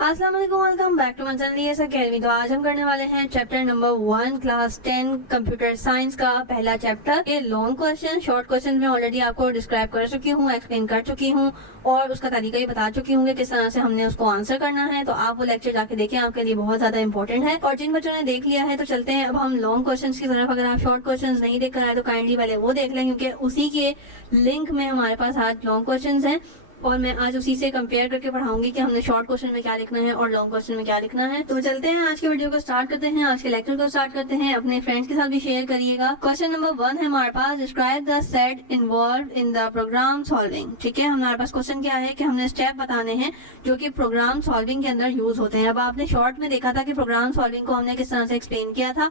अस्सलाम वालेकुम, welcome back to my channel ES academy. तो आज हम करने वाले हैं chapter number 1 class 10 computer science का पहला चैप्टर। ये लॉन्ग क्वेश्चन, शॉर्ट क्वेश्चन में ऑलरेडी आपको डिस्क्राइब कर चुकी हूँ, एक्सप्लेन कर चुकी हूँ और उसका तरीका भी बता चुकी हूँ कि किस तरह से हमने उसको आंसर करना है। तो आप वो लेक्चर जाके देखें, आपके लिए बहुत ज्यादा इंपॉर्टेंट है। और जिन बच्चों ने देख लिया है तो चलते हैं अब हम लॉन्ग क्वेश्चन की तरफ। अगर आप शॉर्ट क्वेश्चन नहीं देख कर आए तो काइंडली पहले वो देख लें, क्योंकि उसी के लिंक में हमारे पास आज लॉन्ग क्वेश्चन है और मैं आज उसी से कंपेयर करके पढ़ाऊंगी कि हमने शॉर्ट क्वेश्चन में क्या लिखना है और लॉन्ग क्वेश्चन में क्या लिखना है। तो चलते हैं आज के वीडियो को स्टार्ट करते हैं, आज के लेक्चर को स्टार्ट करते हैं। अपने फ्रेंड्स के साथ भी शेयर करिएगा। क्वेश्चन नंबर 1 है हमारे पास, describe the set involve in the program solving. ठीक है, हमारे पास क्वेश्चन क्या है कि हमने स्टेप बताने हैं जो कि प्रोग्राम सॉल्विंग के अंदर यूज होते हैं। अब आपने शॉर्ट में देखा था कि प्रोग्राम सॉल्विंग को हमने किस तरह से एक्सप्लेन किया था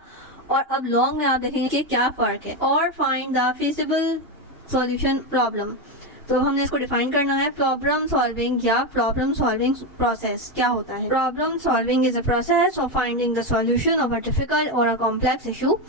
और अब लॉन्ग में आप देखेंगे कि क्या फर्क है। और find the feasible solution problem, तो हमने इसको डिफाइन करना है। प्रॉब्लम सॉल्विंग या प्रॉब्लम सॉल्विंग प्रोसेस क्या होता है? Problem solving is a process of finding the solution of a difficult और a complex issue.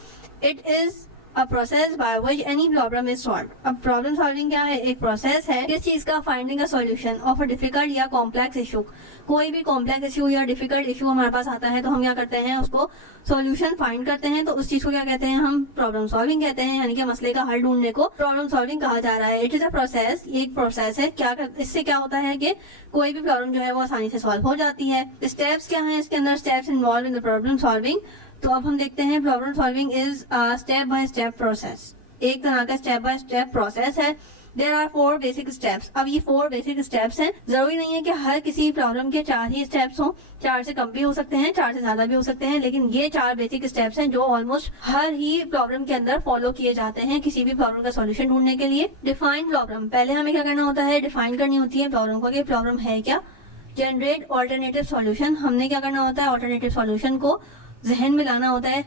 It is a process by which any problem is solved। अब problem solving क्या है? एक process है किस चीज का? Finding a solution of a difficult या कॉम्प्लेक्स इशू। कोई भी कॉम्प्लेक्स इशू या डिफिकल्ट इशू हमारे पास आता है तो हम क्या करते हैं, उसको सॉल्यूशन फाइंड करते हैं। तो उस चीज को क्या कहते हैं? हम प्रॉब्लम सॉल्विंग कहते हैं, यानी कि मसले का हल ढूंढने को प्रॉब्लम सॉल्विंग कहा जा रहा है। इट इज अ प्रोसेस, ये एक प्रोसेस है। इससे क्या होता है कि कोई भी प्रॉब्लम जो है वो आसानी से सॉल्व हो जाती है। स्टेप्स क्या है इसके अंदर? Steps involve in the problem solving. तो अब हम देखते हैं, problem solving is step by step process, एक तरह का स्टेप बाय स्टेप प्रोसेस है। There are 4 basic steps. अब ये 4 बेसिक स्टेप्स हैं। जरूरी नहीं है कि हर किसी प्रॉब्लम के 4 ही स्टेप्स हों, 4 से कम भी हो सकते हैं, 4 से ज्यादा भी हो सकते हैं, लेकिन ये 4 बेसिक स्टेप्स हैं जो ऑलमोस्ट हर ही प्रॉब्लम के अंदर फॉलो किए जाते हैं किसी भी प्रॉब्लम का सॉल्यूशन ढूंढने के लिए। डिफाइन प्रॉब्लम, पहले हमें क्या करना होता है? डिफाइन करनी होती है प्रॉब्लम को कि प्रॉब्लम है क्या। जनरेट ऑल्टरनेटिव सॉल्यूशन, हमने क्या करना होता है? ऑल्टरनेटिव सॉल्यूशन को जहन में लाना होता है।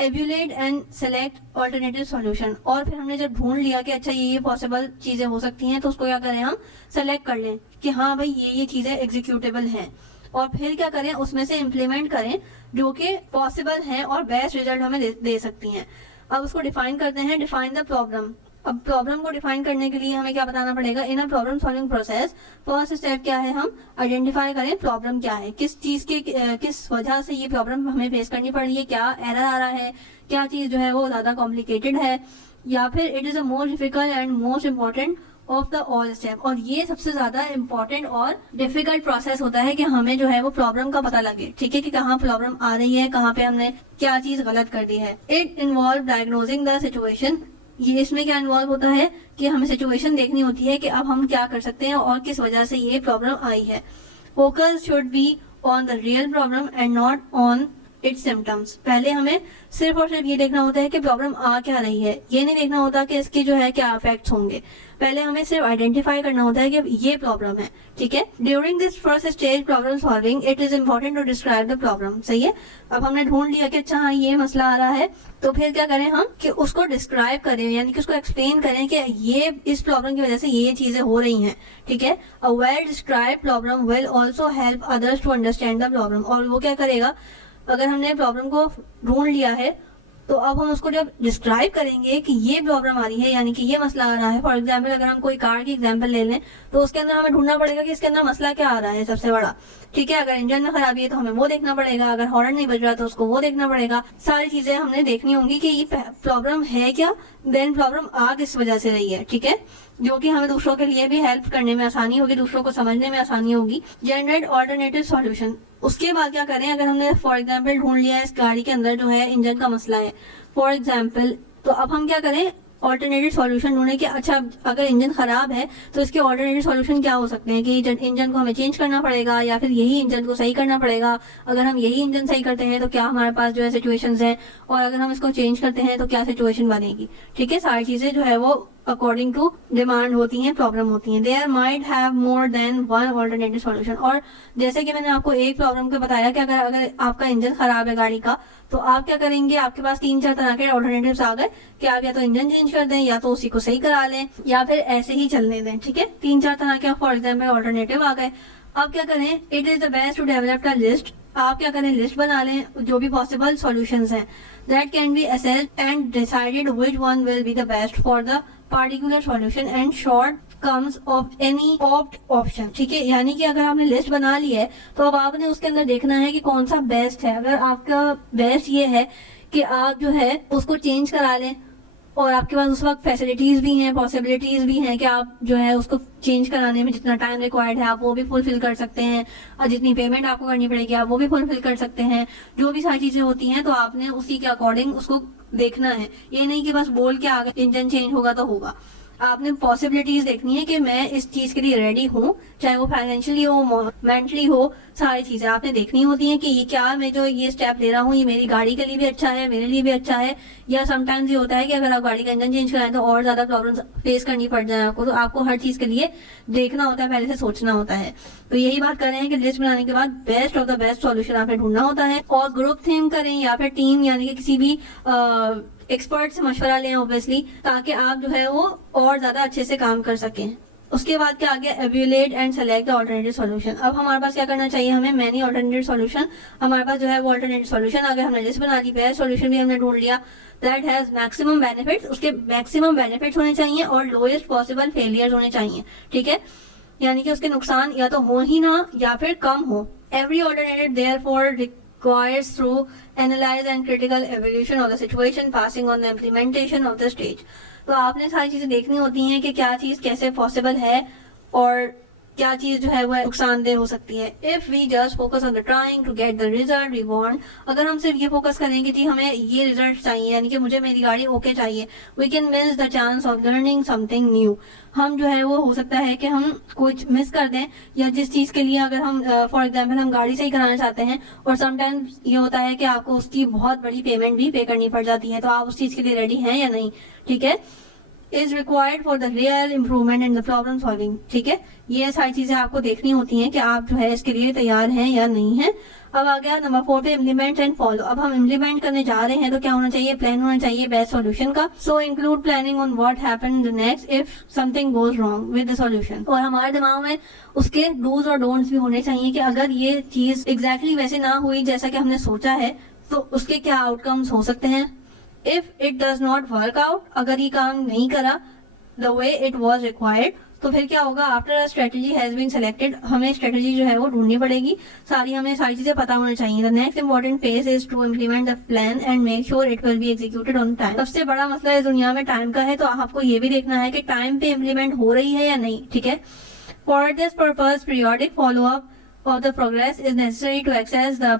Evaluate and select alternative solution, और फिर हमने जब ढूंढ लिया कि अच्छा ये पॉसिबल चीजें हो सकती हैं तो उसको क्या करें? हम सेलेक्ट कर लें कि हाँ भाई ये चीजें एग्जीक्यूटेबल हैं, और फिर क्या करें? उसमें से इम्प्लीमेंट करें जो कि पॉसिबल हैं और बेस्ट रिजल्ट हमें दे सकती हैं। अब उसको डिफाइन करते हैं। Define the problem. अब प्रॉब्लम को डिफाइन करने के लिए हमें क्या बताना पड़ेगा? In a problem solving process first step क्या है? हम आइडेंटिफाई करें प्रॉब्लम क्या है, किस चीज के किस वजह से ये प्रॉब्लम हमें फेस करनी पड़ रही है, क्या एरर आ रहा है, क्या चीज जो है वो ज्यादा कॉम्प्लिकेटेड है, या फिर it is a most difficult and most important of the all step. और ये सबसे ज्यादा इम्पोर्टेंट और डिफिकल्ट प्रोसेस होता है कि हमें जो है वो प्रॉब्लम का पता लगे, ठीक है, कि कहाँ प्रॉब्लम आ रही है, कहाँ पे हमने क्या चीज गलत कर दी है। It involve diagnosing the situation, ये इसमें क्या इन्वॉल्व होता है कि हमें सिचुएशन देखनी होती है कि अब हम क्या कर सकते हैं और किस वजह से ये प्रॉब्लम आई है। Focus should be on the real problem and not on it's symptoms. पहले हमें सिर्फ और सिर्फ ये देखना होता है कि प्रॉब्लम आ क्या रही है, ये नहीं देखना होता कि इसके जो है क्या इफेक्ट्स होंगे। पहले हमें सिर्फ आइडेंटिफाई करना होता है कि ये प्रॉब्लम है, ठीक है। During this first stage problem solving it is important to describe the problem. सही है, अब हमने ढूंढ लिया कि अच्छा हाँ ये मसला आ रहा है, तो फिर क्या करें हम कि उसको डिस्क्राइब करें, यानी कि उसको एक्सप्लेन करें कि ये इस प्रॉब्लम की वजह से ये चीजें हो रही हैं, ठीक है। A well describe problem will also help others to understand the problem. और वो क्या करेगा? अगर हमने प्रॉब्लम को ढूंढ लिया है तो अब हम उसको जब डिस्क्राइब करेंगे कि ये प्रॉब्लम आ रही है, यानी कि ये मसला आ रहा है। फॉर एग्जाम्पल अगर हम कोई कार की एग्जाम्पल ले लें तो उसके अंदर हमें ढूंढना पड़ेगा कि इसके अंदर मसला क्या आ रहा है सबसे बड़ा, ठीक है। अगर इंजन में खराबी है तो हमें वो देखना पड़ेगा, अगर हॉर्न नहीं बज रहा तो उसको वो देखना पड़ेगा। सारी चीजें हमने देखनी होंगी कि ये प्रॉब्लम है क्या, देन प्रॉब्लम आ किस वजह से रही है, ठीक है, जो कि हमें दूसरों के लिए भी हेल्प करने में आसानी होगी, दूसरों को समझने में आसानी होगी। जनरेट ऑल्टरनेटिव सॉल्यूशन, उसके बाद क्या करें? अगर हमने फॉर एग्जाम्पल ढूंढ लिया है इस गाड़ी के अंदर जो है इंजन का मसला है फॉर एग्जाम्पल, तो अब हम क्या करें? ऑल्टरनेटिव सॉल्यूशन ढूंढे कि अच्छा अगर इंजन खराब है तो इसके ऑल्टरनेटिव सॉल्यूशन क्या हो सकते हैं, कि इंजन को हमें चेंज करना पड़ेगा या फिर यही इंजन को सही करना पड़ेगा। अगर हम यही इंजन सही करते हैं तो क्या हमारे पास जो है सिचुएशंस हैं, और अगर हम इसको चेंज करते हैं तो क्या सिचुएशन बनेगी, ठीक है। सारी चीजें जो है वो अकॉर्डिंग टू डिमांड होती हैं, प्रॉब्लम होती हैं। There might have more than one alternative solution. और जैसे कि मैंने आपको एक प्रॉब्लम को बताया कि अगर आपका इंजन खराब है गाड़ी का, तो आप क्या करेंगे? आपके पास 3-4 तरह के ऑल्टरनेटिव्स आ गए कि आप या तो इंजन चेंज कर दें, या तो उसी को सही करा लें, या फिर ऐसे ही चलने दें, ठीक है। 3-4 तरह के फॉर एग्जाम्पल ऑल्टरनेटिव आ गए। अब क्या करें? It is the best to develop a list. आप क्या करें? लिस्ट बना लें जो भी पॉसिबल सॉल्यूशंस हैं, that can be assessed and decided which one will be the best for the particular solution and short comes of any opt option, ठीक है। यानी कि अगर आपने लिस्ट बना ली है तो अब आपने उसके अंदर देखना है कि कौन सा बेस्ट है। अगर आपका बेस्ट ये है कि आप जो है उसको चेंज करा लें और आपके पास उस वक्त फैसिलिटीज भी हैं, पॉसिबिलिटीज भी हैं कि आप जो है उसको चेंज कराने में जितना टाइम रिक्वायर्ड है आप वो भी फुलफिल कर सकते हैं, और जितनी पेमेंट आपको करनी पड़ेगी आप वो भी फुलफिल कर सकते हैं, जो भी सारी चीजें होती हैं, तो आपने उसी के अकॉर्डिंग उसको देखना है। ये नहीं कि बस बोल के आगे इंजन चेंज होगा तो होगा। आपने पॉसिबिलिटीज देखनी है कि मैं इस चीज के लिए रेडी हूँ, चाहे वो फाइनेंशियली हो, मेंटली हो, सारी चीजें आपने देखनी होती हैं कि ये क्या मैं जो ये स्टेप ले रहा हूँ ये मेरी गाड़ी के लिए भी अच्छा है, मेरे लिए भी अच्छा है। या समटाइम्स ये होता है कि अगर आप गाड़ी का इंजन चेंज कराएं तो और ज्यादा प्रॉब्लम्स फेस करनी पड़ जाए आपको, तो आपको हर चीज के लिए देखना होता है, पहले से सोचना होता है। तो यही बात कर रहे हैं कि लिस्ट बनाने के बाद best of the best solution आपने ढूंढना होता है, और ग्रुप थीम करें या फिर टीम यानी कि किसी भी एक्सपर्ट से मशवरा लें ऑब्वियसली, ताकि आप जो है वो और ज्यादा अच्छे से काम कर सकें। उसके बाद क्या आ गया, evaluate and select the alternative solution. अब हमारे पास क्या करना चाहिए, हमें मैनी ऑल्टरनेटिव सॉल्यूशन, हमारे पास जो है वो ऑल्टरनेटिव सॉल्यूशन आ गया, हमने लिस्ट बना ली, बेस्ट सॉल्यूशन भी हमने ढूंढ लिया, दैट हैज मैक्सिमम बेनिफिट्स, उसके मैक्सिमम बेनिफिट्स होने चाहिए और लोएस्ट पॉसिबल फेलियर्स होने चाहिए, ठीक है। यानी कि उसके नुकसान या तो हो ही ना या फिर कम हो। Every alternative therefore requires through analyze and critical evaluation of the situation passing on the implementation of the stage। तो आपने सारी चीजें देखनी होती हैं कि क्या चीज कैसे पॉसिबल है और क्या चीज जो है वो नुकसानदेह हो सकती है। If we just focus on the trying to get the result we want, अगर हम सिर्फ ये फोकस करेंगे कि हमें ये रिजल्ट चाहिए यानी कि मुझे मेरी गाड़ी ओके चाहिए, we can miss the chance of learning something new. हम जो है वो हो सकता है कि हम कुछ मिस कर दें, या जिस चीज के लिए अगर हम फॉर एग्जाम्पल हम गाड़ी से ही कराना चाहते हैं और समटाइम्स ये होता है कि आपको उसकी बहुत बड़ी पेमेंट भी पे करनी पड़ जाती है, तो आप उस चीज के लिए रेडी हैं या नहीं, ठीक है। Is required for the real improvement in the problem solving, ठीक है। ये सारी चीजें आपको देखनी होती हैं कि आप जो है इसके लिए तैयार हैं या नहीं है। अब आ गया नंबर 4 पे इम्प्लीमेंट एंड फॉलो। अब हम इम्प्लीमेंट करने जा रहे हैं तो क्या होना चाहिए, प्लान होना चाहिए बेस्ट सॉल्यूशन का। So include planning on what happen the next if something goes wrong with the solution, और हमारे दिमाग में उसके डूज और डोंट्स भी होने चाहिए कि अगर ये चीज एग्जैक्टली वैसे ना हुई जैसा कि हमने सोचा है तो उसके क्या आउटकम्स हो सकते हैं। If it does not work out, अगर ये काम नहीं करा the way it was required, तो फिर क्या होगा, after a strategy has been selected, हमें स्ट्रेटेजी जो है वो ढूंढनी पड़ेगी, हमें सारी चीजें पता होनी चाहिए। The next important phase is to implement the plan and make sure it will be executed on time. सबसे बड़ा मसला इस दुनिया में टाइम का है, तो आपको ये भी देखना है कि टाइम पे इम्प्लीमेंट हो रही है या नहीं, ठीक है। For this purpose periodic follow up of the progress is necessary to access the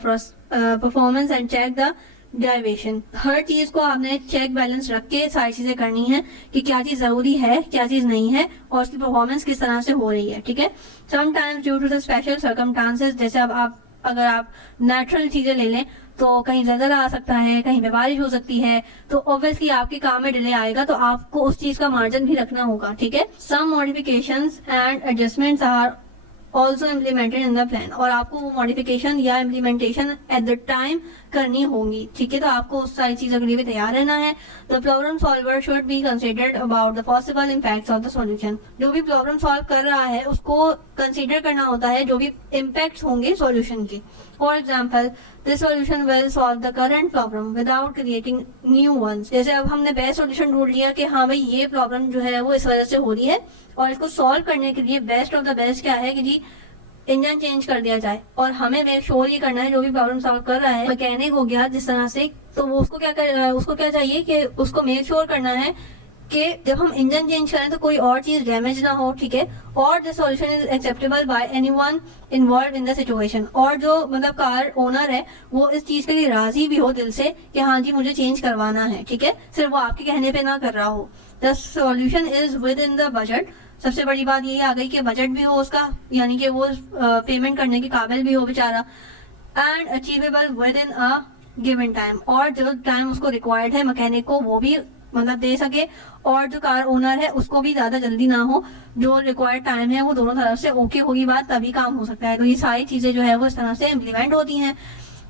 performance and check the deviation. हर चीज को आपने चेक बैलेंस रख के सारी चीजें करनी है कि क्या चीज जरूरी है क्या चीज नहीं है और उसकी परफॉर्मेंस किस तरह से हो रही है, ठीक है। Sometimes due to the special circumstances, जैसे अब अगर आप नेचुरल चीजें ले लें तो कहीं ज़लज़ला आ सकता है, कहीं पे बारिश हो सकती है, तो ऑब्वियसली आपके काम में डिले आएगा, तो आपको उस चीज का मार्जिन भी रखना होगा, ठीक है। Some modifications and adjustments are also implemented in the plan, और आपको वो मॉडिफिकेशन या इम्प्लीमेंटेशन एट द टाइम करनी होंगी, ठीक है। तो आपको उस सारी चीजों के लिए भी तैयार रहना है। The problem solver should be considered about the possible impacts of the solution. जो भी प्रॉब्लम सॉल्व कर रहा है उसको कंसीडर करना होता है जो भी इम्पैक्ट्स होंगे सॉल्यूशन के। For example this solution will solve the current problem without creating new ones. जैसे अब हमने बेस्ट सॉल्यूशन ढूंढ लिया कि हाँ भाई ये प्रॉब्लम जो है वो इस वजह से हो रही है, और इसको सॉल्व करने के लिए बेस्ट ऑफ द बेस्ट क्या है कि जी इंजन चेंज कर दिया जाए, और हमें मेक श्योर ये करना है जो भी प्रॉब्लम सॉल्व कर रहा है मैकेनिक हो गया जिस तरह से, तो वो उसको क्या चाहिए कि उसको मेक श्योर करना है कि जब हम इंजन चेंज करें तो कोई और चीज डैमेज ना हो, ठीक है। और the solution is acceptable bye anyone involve in the situation, और जो मतलब कार ओनर है वो इस चीज के लिए राजी भी हो दिल से कि हाँ जी मुझे चेंज करवाना है, ठीक है, सिर्फ वो आपके कहने पे ना कर रहा हो। The solution is with in the budget. सबसे बड़ी बात यही आ गई कि बजट भी हो उसका, यानी कि वो पेमेंट करने के काबिल भी हो बेचारा, and achievable with in a given time, और जो टाइम उसको रिक्वायर्ड है मैकेनिक को वो भी मतलब दे सके, और जो कार ओनर है उसको भी ज्यादा जल्दी ना हो, जो रिक्वायर्ड टाइम है वो दोनों तरफ से ओके होगी बात, तभी काम हो सकता है। तो ये सारी चीजें जो है वो इस तरह से इम्प्लीमेंट होती हैं।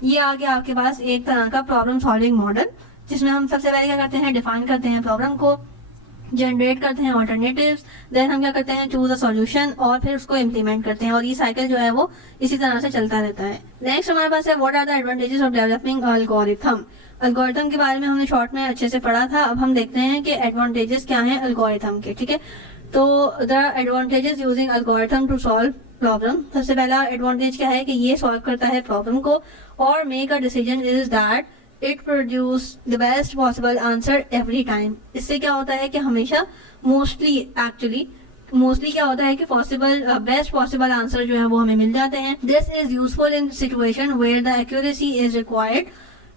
ये आ गया आपके पास एक तरह का प्रॉब्लम सॉल्विंग मॉडल, जिसमें हम सबसे पहले क्या करते हैं, डिफाइन करते हैं प्रॉब्लम को, जनरेट करते हैं ऑल्टरनेटिव्स, देन हम क्या करते हैं, चूज अ सॉल्यूशन, और फिर उसको इम्प्लीमेंट करते हैं, और ये साइकिल जो है वो इसी तरह से चलता रहता है। नेक्स्ट हमारे पास है what are the advantages of developing algorithm. Algorithm के बारे में हमने शॉर्ट में अच्छे से पढ़ा था, अब हम देखते हैं कि एडवांटेजेस क्या हैं एल्गोरिथम के, ठीक है। तो the advantages using algorithm to solve problem, सबसे पहला एडवांटेज क्या है कि ये सॉल्व करता है प्रॉब्लम को और make a decision is that it produce the best possible answer every time. इससे क्या होता है कि हमेशा मोस्टली क्या होता है कि बेस्ट पॉसिबल आंसर जो है वो हमें मिल जाते हैं। This is useful in situation where the accuracy is required.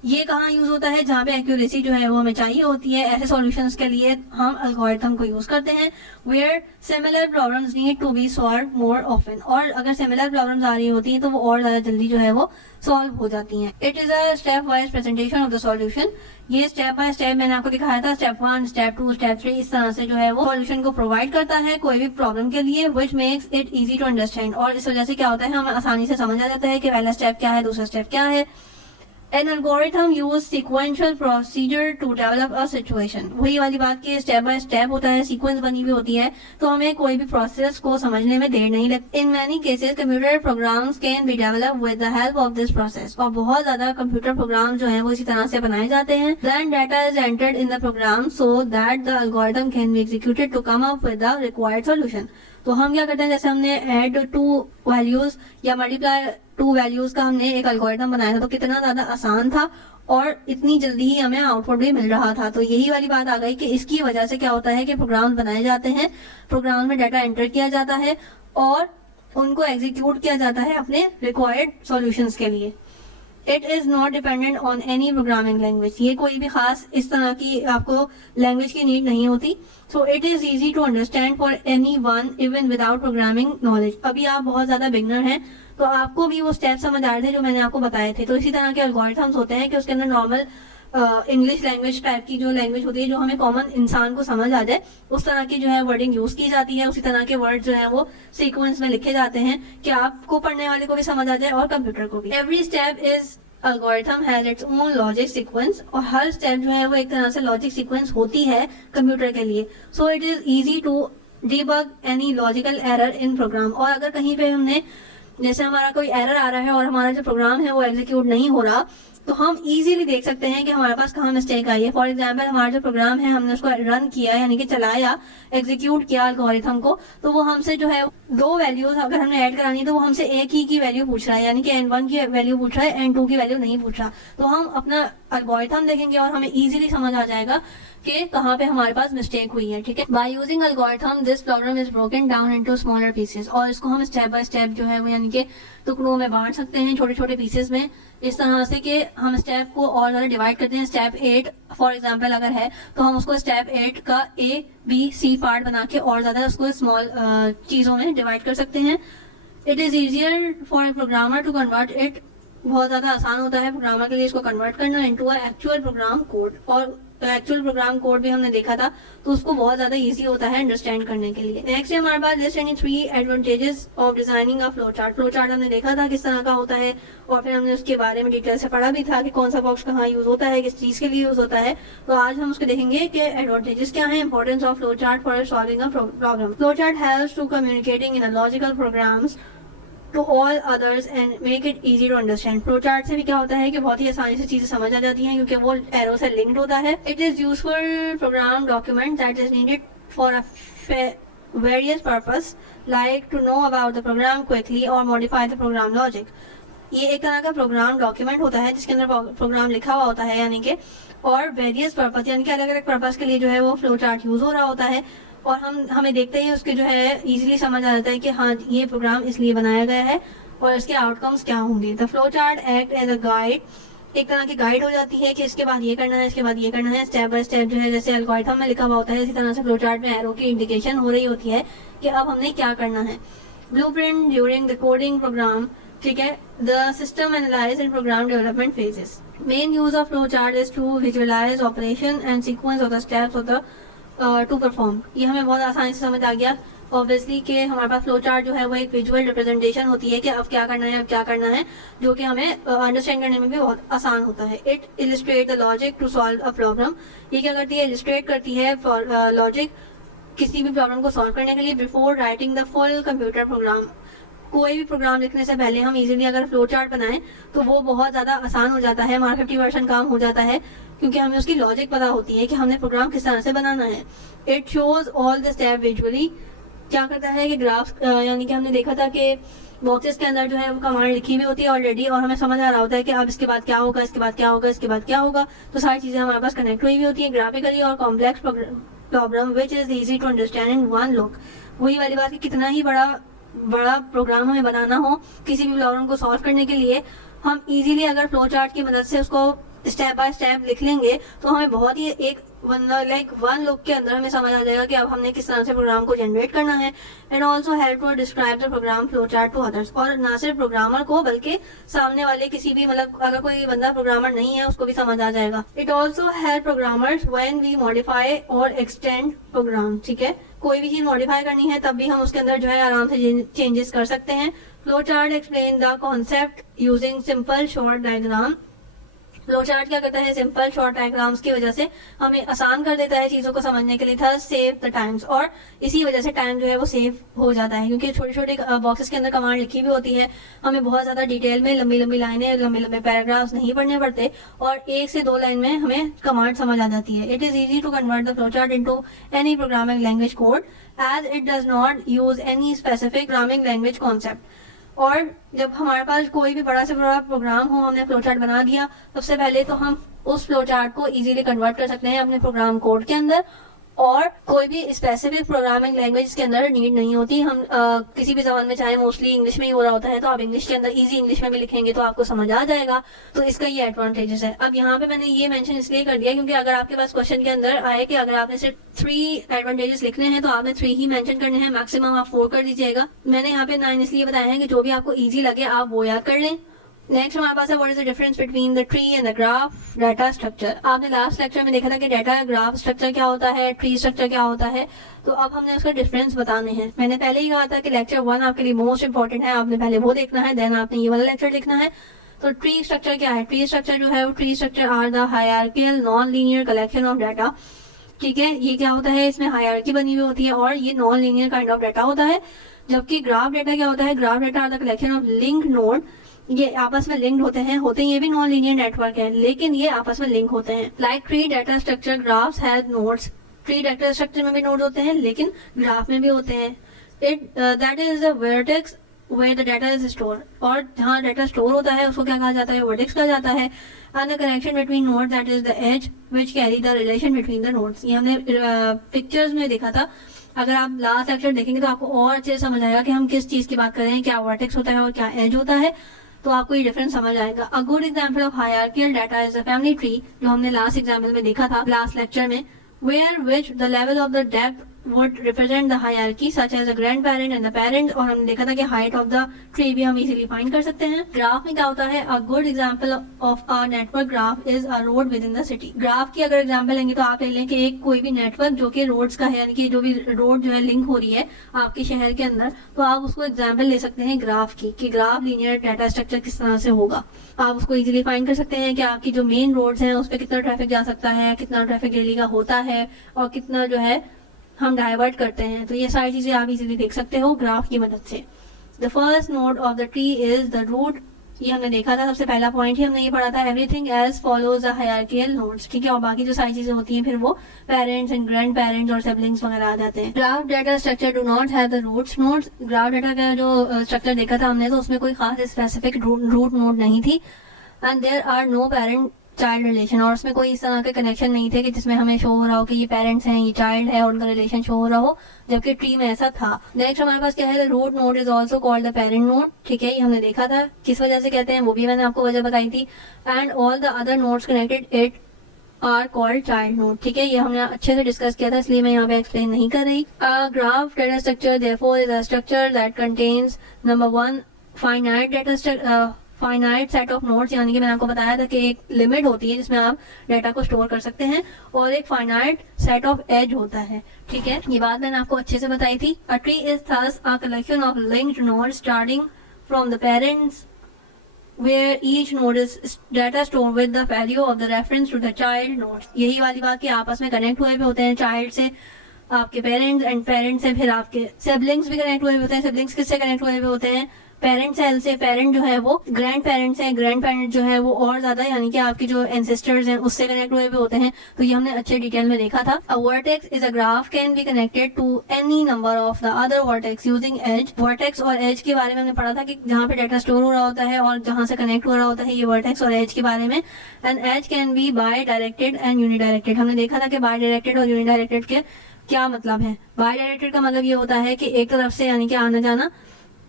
ये कहाँ यूज होता है, जहाँ पे एक्यूरेसी जो है वो हमें चाहिए होती है। ऐसे सॉल्यूशंस के लिए हम एल्गोरिथम को यूज करते हैं। Where similar problems need to be solve more often, और अगर सिमिलर प्रॉब्लम्स आ रही होती हैं तो वो और ज्यादा जल्दी जो है वो सॉल्व हो जाती हैं। It is a step wise presentation of the solution. ये स्टेप बाय स्टेप मैंने आपको दिखाया था, स्टेप 1, स्टेप 2, स्टेप 3, इस तरह से जो है वो सॉल्यूशन को प्रोवाइड करता है कोई भी प्रॉब्लम के लिए, which makes it easy to understand. और इस वजह से क्या होता है, हमें आसानी से समझ आ जाता है कि पहला स्टेप क्या है, दूसरा स्टेप क्या है। An algorithm use sequential procedure to develop a situation। वही वाली बात की स्टेप बाय स्टेप होता है, सीक्वेंस बनी हुई होती है, तो हमें कोई भी प्रोसेस को समझने में देर नहीं लगती। In many cases computer programs can be develop with the help of this process. और बहुत ज्यादा कंप्यूटर प्रोग्राम जो है वो इसी तरह से बनाए जाते हैं। Then data is entered in the program so that the algorithm can be executed to come up with the required solution. तो हम क्या करते हैं, जैसे हमने ऐड 2 वैल्यूज या मल्टीप्लाई 2 वैल्यूज का हमने एक एल्गोरिथम बनाया था, तो कितना ज्यादा आसान था और इतनी जल्दी ही हमें आउटपुट भी मिल रहा था। तो यही वाली बात आ गई कि इसकी वजह से क्या होता है कि प्रोग्राम बनाए जाते हैं, प्रोग्राम में डाटा एंटर किया जाता है और उनको एग्जीक्यूट किया जाता है अपने रिक्वायर्ड सॉल्यूशंस के लिए। It is not dependent on any programming language. ये कोई भी खास इस तरह की आपको लैंग्वेज की नीड नहीं होती। So it is easy to understand for any one even without programming knowledge. अभी आप बहुत ज्यादा बिगनर हैं तो आपको भी वो स्टेप समझ आ रहे थे जो मैंने आपको बताए थे। तो इसी तरह के एल्गोरिथम्स होते हैं कि उसके अंदर नॉर्मल इंग्लिश लैंग्वेज टाइप की जो लैंग्वेज होती है, जो हमें कॉमन इंसान को समझ आ जाए, उस तरह की जो है वर्डिंग यूज की जाती है। उसी तरह के वर्ड जो है वो सीक्वेंस में लिखे जाते हैं कि आपको पढ़ने वाले को भी समझ आ जाए और कंप्यूटर को भी। Every step is algorithm has its own logic sequence, और हर स्टेप जो है वो एक तरह से लॉजिक सीक्वेंस होती है कंप्यूटर के लिए। So it is easy to debug any logical error in program. और अगर कहीं पे हमने जैसे हमारा कोई एरर आ रहा है और हमारा जो प्रोग्राम है वो एग्जीक्यूट नहीं हो रहा, तो हम इजीली देख सकते हैं कि हमारे पास कहाँ मिस्टेक आई है। फॉर एग्जांपल, हमारा जो प्रोग्राम है हमने उसको रन किया यानी कि चलाया, एग्जीक्यूट किया एल्गोरिथम को, तो वो हमसे जो है 2 वैल्यूज अगर हमने ऐड करानी है तो वो हमसे एक ही की वैल्यू पूछ रहा है, यानी कि n1 की वैल्यू पूछ रहा है, n2 की वैल्यू नहीं पूछ रहा। तो हम अपना एल्गोरिथम देखेंगे और हमें इजीली समझ आ जाएगा कि कहाँ पे हमारे पास मिस्टेक हुई है। ठीक है, by using algorithm this problem is broken down into smaller pieces. और इसको हम स्टेप बाय स्टेप जो है वो यानी कि टुकड़ों में बांट सकते हैं, छोटे छोटे पीसेस में, इस तरह से कि हम स्टेप को और ज्यादा डिवाइड करते हैं। स्टेप 8 फॉर एग्जांपल अगर है तो हम उसको स्टेप 8 का A-B-C पार्ट बना के और ज्यादा उसको स्मॉल चीजों में डिवाइड कर सकते हैं। It is easier for a programmer to convert it. बहुत ज्यादा आसान होता है प्रोग्रामर के लिए इसको कन्वर्ट करना into a actual program code. और एक्चुअल प्रोग्राम कोड भी हमने देखा था, तो उसको बहुत ज्यादा इजी होता है अंडरस्टैंड करने के लिए। नेक्स्ट है हमारे पास list any 3 advantages of designing a flow chart. Flow chart हमने देखा था किस तरह का होता है और फिर हमने उसके बारे में डिटेल से पढ़ा भी था कि कौन सा बॉक्स कहाँ यूज होता है, किस चीज के लिए यूज होता है। तो आज हम उसको देखेंगे कि एडवांटेजेस क्या है, importance of flow chart for solving a problem. Flow chart helps to communicating in a logical programs to all others and make it easy to understand. Flow chart से भी क्या होता है कि बहुत ही आसानी से चीजें समझ आ जाती हैं क्योंकि वो एरो से लिंक्ड होता है। It is useful program document that is needed for various purpose like to know about the program quickly और मॉडिफाई द प्रोग्राम लॉजिक। ये एक तरह का प्रोग्राम डॉक्यूमेंट होता है जिसके अंदर प्रोग्राम लिखा हुआ होता है, यानी कि और वेरियस पर्पस यानी कि अलग अलग पर्पस के लिए जो है वो फ्लो चार्ट यूज हो रहा होता है। और हमें देखते ही उसके जो है इजीली समझ आ जाता है कि हाँ ये प्रोग्राम इसलिए बनाया गया है और इसके आउटकम्स क्या होंगे। The flow chart act as a guide, एक तरह की गाइड हो जाती है कि इसके बाद ये करना है, इसके बाद ये करना है, स्टेप बाय स्टेप जो है जैसे एल्गोरिथम में लिखा हुआ होता है, इसी तरह से फ्लो चार्ट में एरो की इंडिकेशन हो रही होती है कि अब हमने क्या करना है। Blueprint during the coding program, ठीक है, the system analyze and program development phases. Main use of flow chart is to visualize operation and sequence of the steps of the to perform. ये हमें बहुत आसानी से समझ आ गया ऑब्वियसली कि हमारे पास फ्लो चार्ट जो है वो एक विजुअल रिप्रेजेंटेशन होती है कि अब क्या करना है, अब क्या करना है, जो कि हमें अंडरस्टैंड करने में भी बहुत आसान होता है। It illustrate the logic to solve a problem. ये क्या करती है, इलिस्ट्रेट करती है लॉजिक किसी भी प्रॉब्लम को सॉल्व करने के लिए before writing the full computer program. कोई भी प्रोग्राम लिखने से पहले हम इजीली अगर फ्लो चार्ट बनाएं तो वो बहुत ज़्यादा आसान हो जाता है, हमारा 50% काम हो जाता है, क्योंकि हमें उसकी लॉजिक पता होती है कि हमने प्रोग्राम किस तरह से बनाना है। It shows all the step visually. क्या करता है कि ग्राफ यानी कि हमने देखा था कि बॉक्सेस के अंदर जो है वो कमांड लिखी हुई होती है ऑलरेडी, और हमें समझ आ रहा होता है कि अब इसके बाद क्या होगा, इसके बाद क्या होगा, इसके बाद क्या होगा। तो सारी चीज़ें हमारे पास कनेक्ट हुई होती है ग्राफिकली और complex problem which is easy to understand in one look. वही वाली बात कि कितना ही बड़ा प्रोग्राम हमें बनाना हो, किसी भी प्रॉब्लम को सॉल्व करने के लिए हम इजीली अगर फ्लो चार्ट की मदद से उसको स्टेप बाय स्टेप लिख लेंगे तो हमें बहुत ही एक वन लुक के अंदर हमें समझ आ जाएगा कि अब हमने किस तरह से प्रोग्राम को जनरेट करना है। And also help to describe the program flow chart to others, और ना सिर्फ प्रोग्रामर को बल्कि सामने वाले किसी भी मतलब अगर कोई बंदा प्रोग्रामर नहीं है उसको भी समझ आ जाएगा। It also help programmers when we modify और एक्सटेंड प्रोग्राम। ठीक है, कोई भी चीज मॉडिफाई करनी है तब भी हम उसके अंदर जो है आराम से चेंजेस कर सकते हैं। Flow chart explain the concept using simple short diagram. Flow chart क्या करता है, सिंपल शॉर्ट डायग्राम्स की वजह से हमें आसान कर देता है चीजों को समझने के लिए, था सेव द टाइम्स, और इसी वजह से टाइम जो है वो सेव हो जाता है, क्योंकि छोटे छोटे बॉक्सेस के अंदर कमांड लिखी हुई होती है, हमें बहुत ज्यादा डिटेल में लंबी लंबी लाइनें लंबे लंबे पैराग्राफ्स नहीं पढ़ने पड़ते, और 1 से 2 लाइन में हमें कमांड समझ आ जाती है। It is easy to convert the flow chart into any programming language code as it does not use any specific programming language concept. और जब हमारे पास कोई भी बड़ा से बड़ा प्रोग्राम हो, हमने फ्लो चार्ट बना दिया, सबसे पहले तो हम उस फ्लो चार्ट को इजीली कन्वर्ट कर सकते हैं अपने प्रोग्राम कोड के अंदर, और कोई भी स्पेसिफिक प्रोग्रामिंग लैंग्वेज के अंदर नीड नहीं होती। हम किसी भी जबान में, चाहे मोस्टली इंग्लिश में ही हो रहा होता है, तो आप इंग्लिश के अंदर इजी इंग्लिश में भी लिखेंगे तो आपको समझ आ जाएगा। तो इसका ये एडवांटेजेस है। अब यहाँ पे मैंने ये मेंशन इसलिए कर दिया क्योंकि अगर आपके पास क्वेश्चन के अंदर आए कि अगर आपने सिर्फ 3 एडवांटेजेस लिखने हैं तो आपने 3 ही मेंशन करने हैं, मैक्सिमम आप 4 कर दीजिएगा। मैंने यहाँ पे 9 इसलिए बताया है कि जो भी आपको ईजी लगे आप वो याद कर लें। नेक्स्ट हमारे पास है what is the difference between the tree and the graph data structure. आपने लास्ट लेक्चर में देखा था कि डाटा ग्राफ स्ट्रक्चर क्या होता है, ट्री स्ट्रक्चर क्या होता है, तो अब हमने उसका डिफरेंस बताने हैं। मैंने पहले ही कहा था कि लेक्चर 1 आपके लिए मोस्ट इंपॉर्टेंट है, आपने पहले वो देखना है, देन आपने ये वाला लेक्चर देखना है। तो ट्री स्ट्रक्चर क्या है? ट्री स्ट्रक्चर जो है वो tree structure are the hierarchical non linear collection of data. ठीक है, ये क्या होता है, इसमें हायरार्की बनी हुई होती है और ये non linear kind of data होता है। जबकि ग्राफ डाटा क्या होता है, graph data are the collection of linked node, ये आपस में लिंक्ड होते हैं, ये भी नॉन लीनियर नेटवर्क है लेकिन ये आपस में लिंक होते हैं। Like tree data structure graphs has nodes, tree data structure में भी नोड होते हैं लेकिन ग्राफ में भी होते हैं। It that is the vertex where the data is stored, और जहाँ डाटा स्टोर होता है उसको क्या कहा जाता है, वर्टेक्स कहा जाता है। and the connection between nodes that is the edge which carry the relation between the nodes, ये हमने पिक्चर्स में देखा था। अगर आप लास्ट लेक्चर देखेंगे तो आपको और अच्छे से समझ आएगा कि हम किस चीज की बात कर रहे हैं, क्या वर्टेक्स होता है और क्या एज होता है, तो आपको ये डिफरेंस समझ आएगा। A good example of hierarchical data is the family tree, जो हमने लास्ट एग्जांपल में देखा था लास्ट लेक्चर में, where which the level of the depth would represent the hierarchy such as the grandparent and the parent, और हमने देखा था कि height of the tree भी हम easily find कर सकते हैं। ग्राफ में क्या होता है, a good example of a network graph is a road within the city। Graph की अगर एग्जांपल लेंगे तो आप ले लें कि एक कोई भी नेटवर्क जो कि रोड्स का है, यानी कि जो भी रोड जो है लिंक हो रही है आपके शहर के अंदर, तो आप उसको एग्जाम्पल ले सकते हैं ग्राफ की, कि ग्राफ लीनियर डाटा स्ट्रक्चर किस तरह से होगा। आप उसको इजीली फाइंड कर सकते हैं कि आपकी जो मेन रोड्स हैं उस पर कितना ट्रैफिक जा सकता है, कितना ट्रैफिक डेली का होता है और कितना जो है हम डाइवर्ट करते हैं। तो ये सारी चीजें आप इजीली देख सकते हो ग्राफ की मदद से। The first node of the tree is the root, ये हमने देखा था, सबसे पहला पॉइंट ही हमने ये पढ़ा था। Everything else follows the hierarchical nodes, ठीक है, और बाकी जो सारी चीजें होती हैं फिर वो पेरेंट्स एंड ग्रैंड पेरेंट्स और सिबलिंग्स वगैरह आ जाते हैं। Graph data structure do not have the roots nodes, graph data का जो स्ट्रक्चर देखा था हमने तो उसमें कोई खास स्पेसिफिक रूट नोड नहीं थी। And there are no parent child relation, और उसमें कोई इस तरह के कनेक्शन नहीं थे कि जिसमें हमें शो हो रहा हो कि ये पेरेंट्स हैं, ये चाइल्ड है और उनका रिलेशन शो हो रहा हो, जबकि ट्री में ऐसा था। नेक्स्ट हमारे पास क्या है, the root node is also called the parent node, ठीक है, ये हमने देखा था किस वजह से कहते हैं, वो भी मैंने आपको वजह बताई थी। And all the other nodes connected it are called child node, ठीक है, ये हमने अच्छे से डिस्कस किया था इसलिए मैं यहाँ पे एक्सप्लेन नहीं कर रही। Graph data structure therefore is a structure that contains number 1 finite data structure, finite set of nodes, यानी कि मैंने आपको बताया था कि एक लिमिट होती है जिसमें आप डाटा को स्टोर कर सकते हैं, और एक फाइनाइट सेट ऑफ एज होता है, ठीक है, ये बात मैंने आपको अच्छे से बताई थी। A tree is thus a collection of linked nodes starting from the parents where each node is data stored with the value of the reference to the child nodes, यही वाली बात कि आपस में कनेक्ट हुए भी होते हैं चाइल्ड से, आपके पेरेंट्स, एंड पेरेंट्स से फिर आपके सिबलिंग्स भी कनेक्ट हुए होते हैं। सिबलिंग्स किससे कनेक्ट हुए हुए होते हैं? पेरेंट सेल से। पेरेंट जो है वो ग्रैंड पेरेंट्स हैं, ग्रैंड पेरेंट जो है वो और ज्यादा यानी कि आपके जो एंसेस्टर्स हैं उससे कनेक्ट हुए हुए होते हैं। तो ये हमने अच्छे डिटेल में देखा था। A vertex is a graph can be connected to any number of the other vertex using edge. Vertex और एज के बारे में हमने पढ़ा था कि जहाँ पे डाटा स्टोर हो रहा होता है और जहाँ से कनेक्ट हो रहा होता है, ये वर्टेक्स और एज के बारे में। And edge can be bidirected and unidirected. हमने देखा था कि बाय डायरेक्टेड और यूनिडायरेक्टेड के क्या मतलब है। बाय डायरेक्टेड का मतलब ये होता है कि एक तरफ से यानी कि आना जाना,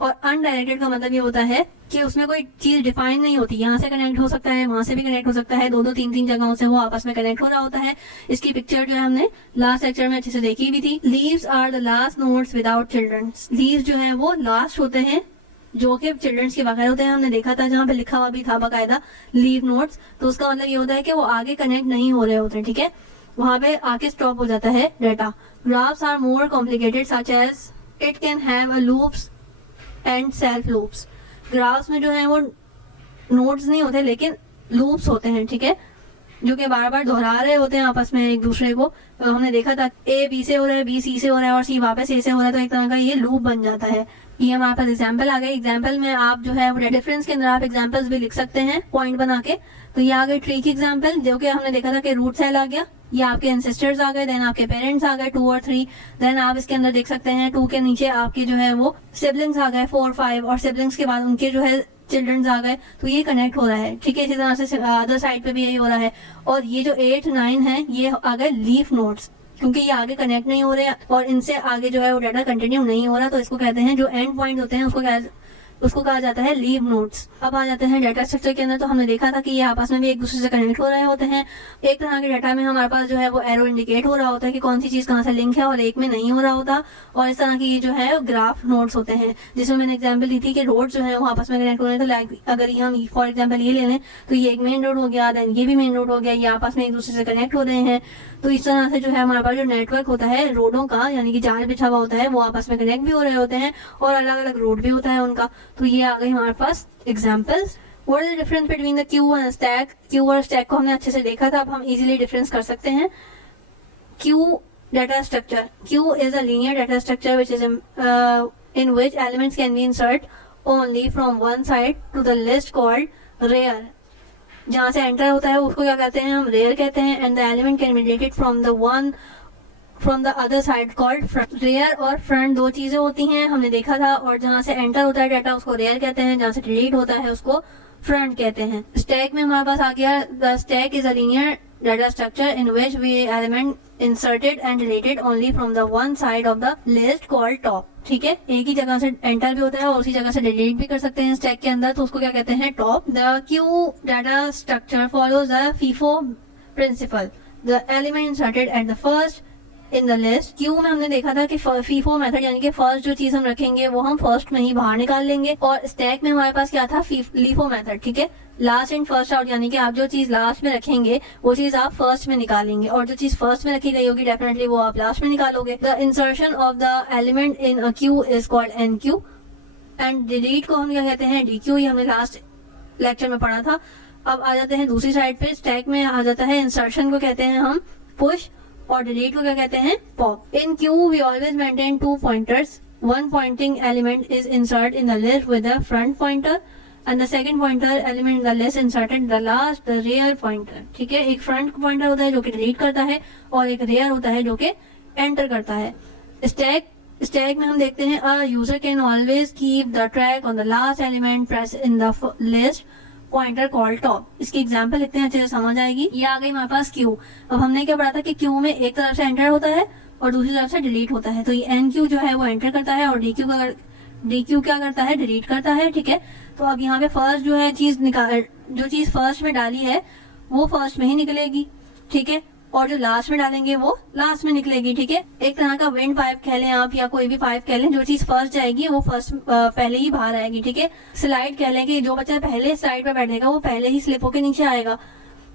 और अनडायरेक्टेड का मतलब ये होता है कि उसमें कोई चीज डिफाइन नहीं होती, यहाँ से कनेक्ट हो सकता है, वहां से भी कनेक्ट हो सकता है, दो दो तीन तीन जगहों से वो आपस में कनेक्ट हो रहा होता है। इसकी पिक्चर जो है हमने लास्ट लेक्चर में अच्छे से देखी भी थी। Leaves are the last nodes without children. Leaves जो है वो लास्ट होते हैं जो कि चिल्ड्रंस के बगैर होते हैं। हमने देखा था जहाँ पे लिखा हुआ भी था बाकायदा लीव नोड्स, तो उसका मतलब ये होता है कि वो आगे कनेक्ट नहीं हो रहे होते, ठीक है, वहां पे आके स्टॉप हो जाता है data. Graphs are more complicated such as it can have a loops and self loops. Graphs में जो है वो नोड्स नहीं होते लेकिन लूप्स होते हैं, ठीक है, जो कि बार बार दोहरा रहे होते हैं आपस में एक दूसरे को। तो हमने देखा था ए बी से हो रहा है, बी सी से हो रहा है और सी वापस ए से हो रहा है, तो एक तरह का ये लूप बन जाता है। ये हमारे पास एग्जाम्पल आ गए। एग्जाम्पल में आप जो है वो डिफरेंस के अंदर आप एग्जाम्पल्स भी लिख सकते हैं पॉइंट बना के। तो ये आ गए ट्री की एग्जाम्पल, जो कि हमने देखा था कि रूट सेल आ गया, ये आपके एंसेस्टर्स आ गए, देन आपके पेरेंट्स आ गए 2 और 3, देन आप इसके अंदर देख सकते हैं 2 के नीचे आपके जो है वो सिबलिंग्स आ गए 4 5, और सिबलिंग्स के बाद उनके जो है चिल्ड्रंस आ गए। तो ये कनेक्ट हो रहा है, ठीक है। इसी तरह से अदर साइड पे भी यही हो रहा है। और ये जो 8 9 है ये आ गए लीफ नोड्स, क्योंकि ये आगे कनेक्ट नहीं हो रहे हैं और इनसे आगे जो है वो डाटा कंटिन्यू नहीं हो रहा, तो इसको कहते हैं जो एंड पॉइंट होते हैं उसको कहा जाता है लीव नोड्स। अब आ जाते हैं डाटा स्ट्रक्चर के अंदर। तो हमने देखा था कि ये आपस में भी एक दूसरे से कनेक्ट हो रहे होते हैं। एक तरह के डाटा में हमारे पास जो है वो एरो इंडिकेट हो रहा होता है कि कौन सी चीज कहाँ से लिंक है, और एक में नहीं हो रहा होता। और इस तरह की ये जो है ग्राफ नोड्स होते हैं, जिसमें मैंने एग्जाम्पल दी थी कि रोड जो है वो आपस में कनेक्ट हो रहे हैं। तो लाइक अगर हम फॉर एग्जाम्पल ये ले लें तो ये एक मेन रोड हो गया, देन ये भी मेन रोड हो गया, ये आपस में एक दूसरे से कनेक्ट हो रहे हैं। तो इस तरह से जो है हमारे पास जो नेटवर्क होता है रोडों का, यानी कि जाल बिछा हुआ होता है, वो आपस में कनेक्ट भी हो रहे होते हैं और अलग अलग रोड भी होता है उनका। तो ये आ गए हमारे पास examples. What is the difference between the queue and stack? Queue और स्टैक को हमने अच्छे से देखा था, अब हम इजीली डिफरेंस कर सकते हैं। Queue data structure, queue is a linear data structure which is in which elements can be insert only from one side to the list called rear. जहाँ से एंटर होता है उसको क्या कहते हैं? हम रेयर कहते हैं। And the element can be deleted from the other side called front. Rear और फ्रंट दो चीजें होती हैं, हमने देखा था। और जहाँ से एंटर होता है डाटा उसको रेयर कहते हैं, जहाँ से डिलीट होता है उसको फ्रंट कहते हैं। स्टैक में हमारे पास आ गया, the stack is a linear data structure in which we element inserted and deleted only from the one side of the list called top। ठीक है, एक ही जगह से एंटर भी होता है और उसी जगह से डिलीट भी कर सकते हैं स्टैक के अंदर, तो उसको क्या कहते हैं? Top. The queue data structure follows the FIFO principle, the element inserted at the first in the list. Queue में हमने देखा था कि फीफो मेथड, यानी कि फर्स्ट जो चीज हम रखेंगे वो हम फर्स्ट में ही बाहर निकाल लेंगे। और स्टैक में हमारे पास क्या था? लीफो मेथड, ठीक है, लास्ट इन फर्स्ट आउट, यानी कि आप जो चीज लास्ट में रखेंगे वो चीज आप फर्स्ट में निकालेंगे, और जो चीज फर्स्ट में रखी गई होगी डेफिनेटली वो आप लास्ट में निकालोगे। The insertion of the element in a Q is called an Q, and delete को हम क्या कहते हैं? D Q. ये हमने लास्ट लेक्चर में पढ़ा था। अब आ जाते हैं दूसरी साइड पे, स्टैक में आ जाता है इंसर्शन को कहते हैं हम पुश, और डिलीट को क्या कहते हैं? Pop. In queue we always maintain 2 pointers, one pointing element is insert in the list with the front pointer and the second pointer element in the list inserted the last the rear pointer। ठीक है, एक front pointer होता है जो कि delete करता है और एक रेयर होता है जो कि एंटर करता है। स्टैक में हम देखते हैं a user can always keep the track on the last element press in the list pointer called top. इसकी एग्जांपल लिखते हैं, अच्छे से समझ आएगी। ये आ गई हमारे पास क्यू। अब हमने क्या पढ़ा था कि क्यू में एक तरफ से एंटर होता है और दूसरी तरफ से डिलीट होता है। तो ये एन क्यू जो है वो एंटर करता है और डी क्यू क्या करता है? डिलीट करता है, ठीक है। तो अब यहाँ पे फर्स्ट जो है जो चीज फर्स्ट में डाली है वो फर्स्ट में ही निकलेगी, ठीक है, और जो लास्ट में डालेंगे वो लास्ट में निकलेगी, ठीक है। एक तरह का विंड पाइप कह लें आप, या कोई भी पाइप कह लें, जो चीज फर्स्ट जाएगी वो फर्स्ट पहले ही बाहर आएगी, ठीक है। स्लाइड कह लें कि जो बच्चा पहले स्लाइड पर बैठेगा वो पहले ही स्लिप होकर नीचे आएगा।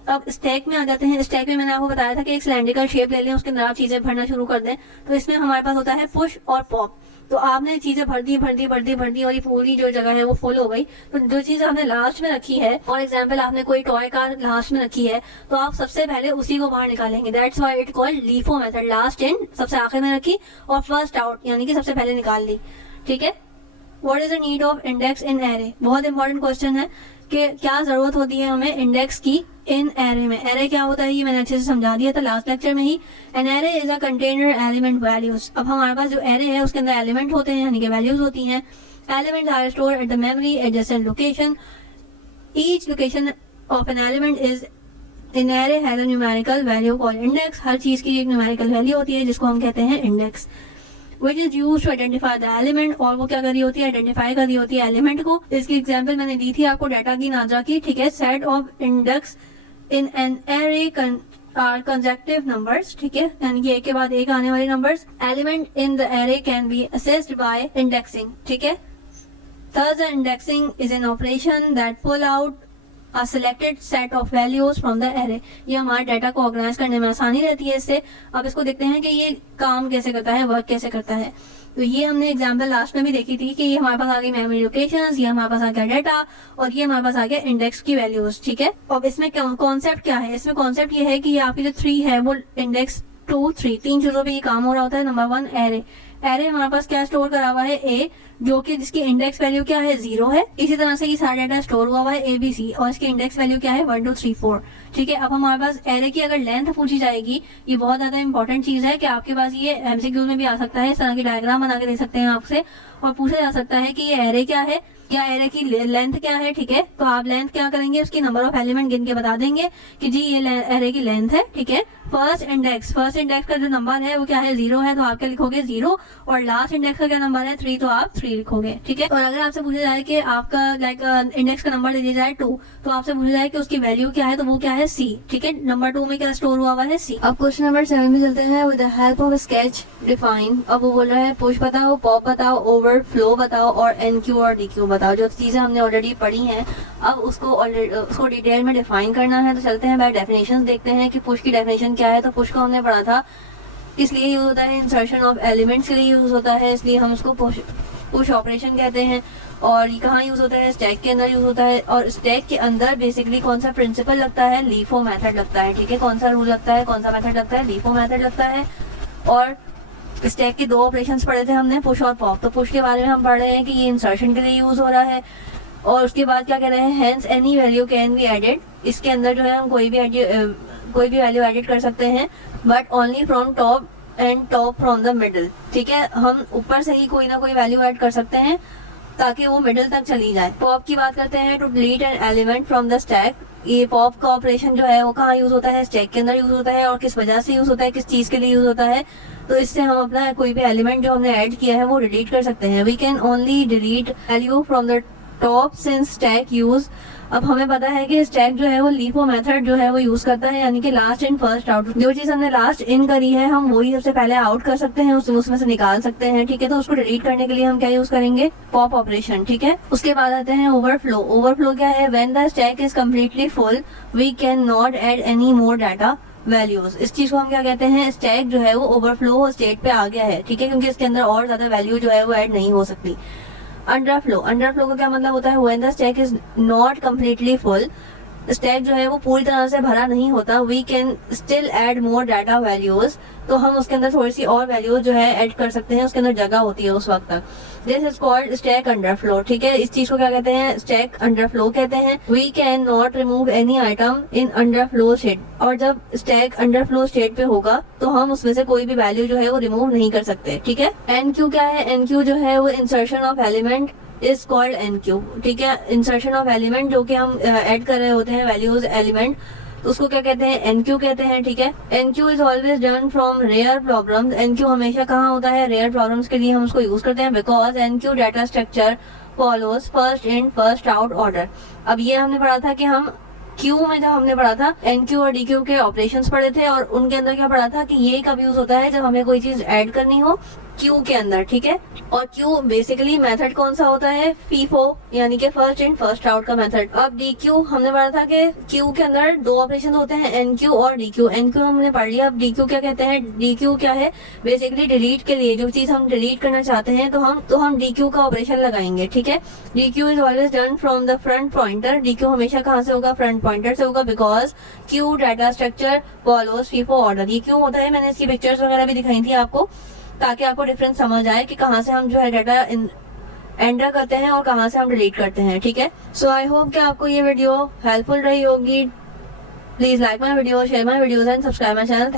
अब स्टैक में आ जाते हैं। स्टैक में मैंने आपको बताया था कि एक सिलेंड्रिकल शेप ले लें, उसके अंदर आप चीजें भरना शुरू कर दें। तो इसमें हमारे पास होता है पुश और पॉप। तो आपने चीजें भर दी और ये पूरी जो जगह है वो फुल हो गई। तो जो चीज आपने लास्ट में रखी है, फॉर एग्जाम्पल आपने कोई टॉय कार लास्ट में रखी है, तो आप सबसे पहले उसी को बाहर निकालेंगे। That's why it called LIFO method. Last in, सबसे आखिर में रखी और फर्स्ट आउट यानी कि सबसे पहले निकाल ली। ठीक है। What is the need of index in array? बहुत इंपॉर्टेंट क्वेश्चन है कि क्या जरूरत होती है हमें इंडेक्स की इन एरे में। एरे क्या होता है ये मैंने अच्छे से समझा दिया था लास्ट लेक्चर में ही। An array is a container element values. अब हमारे पास जो एरे है उसके अंदर एलिमेंट होते हैं यानी कि वैल्यूज होती हैं। Elements are stored at the memory adjacent location. Each location of an element is in array has a numerical value called index. हर चीज की एक न्यूमेरिकल वैल्यू होती है जिसको हम कहते हैं index, which is used to identify the element। और वो क्या कर रही होती है? आइडेंटिफाई कर रही होती है एलिमेंट को। इसकी एग्जांपल मैंने दी थी आपको डाटा की, नाजरा की। ठीक है। Set of index in an array are consecutive numbers. ठीक है, यानी कि एक के बाद एक आने वाले numbers. Element in the array can be accessed by indexing. ठीक है। Thus the indexing is an operation that pull out a selected set of values from the array। ये हमारे डाटा को ऑर्गेनाइज करने में आसानी रहती है इससे। अब इसको देखते हैं कि ये काम कैसे करता है, वर्क कैसे करता है। तो ये हमने एग्जांपल लास्ट में भी देखी थी कि ये हमारे पास आ गई मेमोरी लोकेशंस, ये हमारे पास आ गया डाटा और ये हमारे पास आ गया इंडेक्स की वैल्यूज। ठीक है। अब इसमें कॉन्सेप्ट क्या है? इसमें कॉन्सेप्ट ये है कि ये आपकी जो 3 है वो इंडेक्स 2, 3 तीन चीजों पे ये काम हो रहा होता है। Number 1 array. एरे हमारे पास क्या स्टोर करा हुआ है? ए, जो कि जिसकी इंडेक्स वैल्यू क्या है? 0 है। इसी तरह से ये सारा डाटा स्टोर हुआ है ABC और इसकी इंडेक्स वैल्यू क्या है? 1 2 3 4। ठीक है। अब हमारे पास एरे की अगर लेंथ पूछी जाएगी, ये बहुत ज्यादा इंपॉर्टेंट चीज है कि आपके पास ये MCQ में भी आ सकता है। इस तरह की डायग्राम बना के दे सकते हैं आपसे और पूछा जा सकता है कि ये एरे क्या है या एरे की लेंथ क्या है। ठीक है। तो आप लेंथ क्या करेंगे? उसकी नंबर ऑफ एलिमेंट गिन के बता देंगे कि जी ये एरे की लेंथ है। ठीक है। फर्स्ट इंडेक्स का जो नंबर है वो क्या है? 0 है, तो आप क्या लिखोगे? 0। और लास्ट इंडेक्स का क्या नंबर है? 3, तो आप 3 लिखोगे। ठीक है। और अगर आपसे पूछा जाए कि आपका लाइक इंडेक्स का नंबर दे दिया जाए 2, तो आपसे पूछा जाए कि उसकी वैल्यू क्या है, तो वो क्या है? C। ठीक है। नंबर 2 में क्या स्टोर हुआ है? C। अब क्वेश्चन नंबर 7 में चलते हैं। With the help of sketch define. अब वो बोल रहा है पुश बताओ, पॉप बताओ, ओवरफ्लो बताओ और NQ और DQ बताओ। जो चीजें हमने ऑलरेडी पढ़ी हैं, अब उसको डिटेल में डिफाइन करना है। तो चलते हैं बाय डेफिनेशंस देखते हैं कि पुश की डेफिनेशन क्या है। तो पुश को हमने पढ़ा था, किस लिए यूज होता है? इंसर्शन ऑफ एलिमेंट्स के लिए यूज होता है, इसलिए हम उसको पुश ऑपरेशन कहते हैं। और ये कहाँ यूज होता है? स्टैक के अंदर यूज होता है। और स्टैक के अंदर बेसिकली कौन सा प्रिंसिपल लगता है? लीफो मेथड लगता है। ठीक है। कौन सा रूल लगता है, कौन सा मेथड लगता है? लीफो मेथड लगता है। और स्टैक के 2 ऑपरेशंस पढ़े थे हमने, पुश और पॉप। तो पुश के बारे में हम पढ़ रहे हैं कि ये इंसर्शन के लिए यूज हो रहा है। और उसके बाद क्या कह रहे हैं? Hence any value can be added. इसके अंदर जो है हम कोई भी वैल्यू एडिट कर सकते हैं, but only from top and top from the middle. ठीक है। हम ऊपर से ही कोई ना कोई वैल्यू ऐड कर सकते हैं ताकि वो मिडल तक चली जाए। पॉप की बात करते हैं। To delete an element from the stack. ये पॉप का ऑपरेशन जो है वो कहाँ यूज होता है? स्टैक के अंदर यूज होता है। और किस वजह से यूज होता है, किस चीज के लिए यूज होता है? तो इससे हम अपना कोई भी एलिमेंट जो हमने ऐड किया है वो डिलीट कर सकते हैं। We can only delete value from the top since stack use. अब हमें पता है कि स्टैक जो है वो लीफो मेथड जो है वो यूज करता है, यानी कि लास्ट इन फर्स्ट आउट। जो चीज हमने लास्ट इन करी है हम वही सबसे पहले आउट कर सकते हैं, उसमें से निकाल सकते हैं। ठीक है। तो उसको डिलीट करने के लिए हम क्या यूज करेंगे? Pop operation. ठीक है। उसके बाद आते हैं ओवरफ्लो। ओवरफ्लो क्या है? When the stack is completely full we can not add any more data values. इस चीज को हम क्या कहते हैं? स्टैक जो है वो ओवरफ्लो स्टेट पे आ गया है। ठीक है। क्योंकि इसके अंदर और ज्यादा वैल्यू जो है वो ऐड नहीं हो सकती। अंडरफ्लो का क्या मतलब होता है? When the stack is not completely full. Stack जो है वो पूरी तरह से भरा नहीं होता। We can still add more data values. तो हम उसके अंदर थोड़ी सी और वैल्यू जो है ऐड कर सकते हैं, उसके अंदर जगह होती है उस वक्त तक। This is called stack underflow. ठीक है। इस चीज को क्या कहते हैं? स्टैक अंडरफ्लो कहते हैं। We can not remove any item in underflow state. और जब स्टैक अंडरफ्लो स्टेट पे होगा तो हम उसमें से कोई भी वैल्यू जो है वो रिमूव नहीं कर सकते। ठीक है। NQ क्या है? NQ जो है वो insertion of element is called NQ। ठीक है। इंसर्शन ऑफ एलिमेंट जो कि हम ऐड कर रहे होते हैं वैल्यूज एलिमेंट, तो उसको क्या कहते हैं? NQ कहते हैं। ठीक है। NQ is always done from rear problems. NQ हमेशा कहाँ होता है? रेयर प्रॉब्लम्स के लिए हम उसको यूज करते हैं, because NQ data structure follows first in first out order. अब ये हमने पढ़ा था कि हम क्यू में जब हमने पढ़ा था NQ और DQ के ऑपरेशंस पढ़े थे और उनके अंदर क्या पढ़ा था कि ये कब यूज होता है? जब हमें कोई चीज ऐड करनी हो क्यू के अंदर, ठीक है। और क्यू बेसिकली मेथड कौन सा होता है, फीफो, यानी कि फर्स्ट इन फर्स्ट आउट का मेथड। अब डी क्यू हमने पढ़ा था कि क्यू के अंदर दो ऑपरेशन होते हैं, एन क्यू और डी क्यू। एन क्यू हमने पढ़ लिया। अब डी क्यू क्या कहते हैं, डी क्यू क्या है, बेसिकली डिलीट के लिए जो चीज हम डिलीट करना चाहते हैं तो हम डी क्यू का ऑपरेशन लगाएंगे, ठीक है। D Q is always done from the front pointer. D Q हमेशा कहाँ से होगा, फ्रंट पॉइंटर से होगा, because Q data structure follows FIFO order. ये क्यों होता है, मैंने इसकी पिक्चर्स वगैरह भी दिखाई थी आपको, ताकि आपको डिफरेंस समझ आए कि कहाँ से हम जो है डाटा एंटर करते हैं और कहाँ से हम डिलीट करते हैं, ठीक है। सो आई होप कि आपको ये वीडियो हेल्पफुल रही होगी। Please like my video, share my videos and subscribe my channel.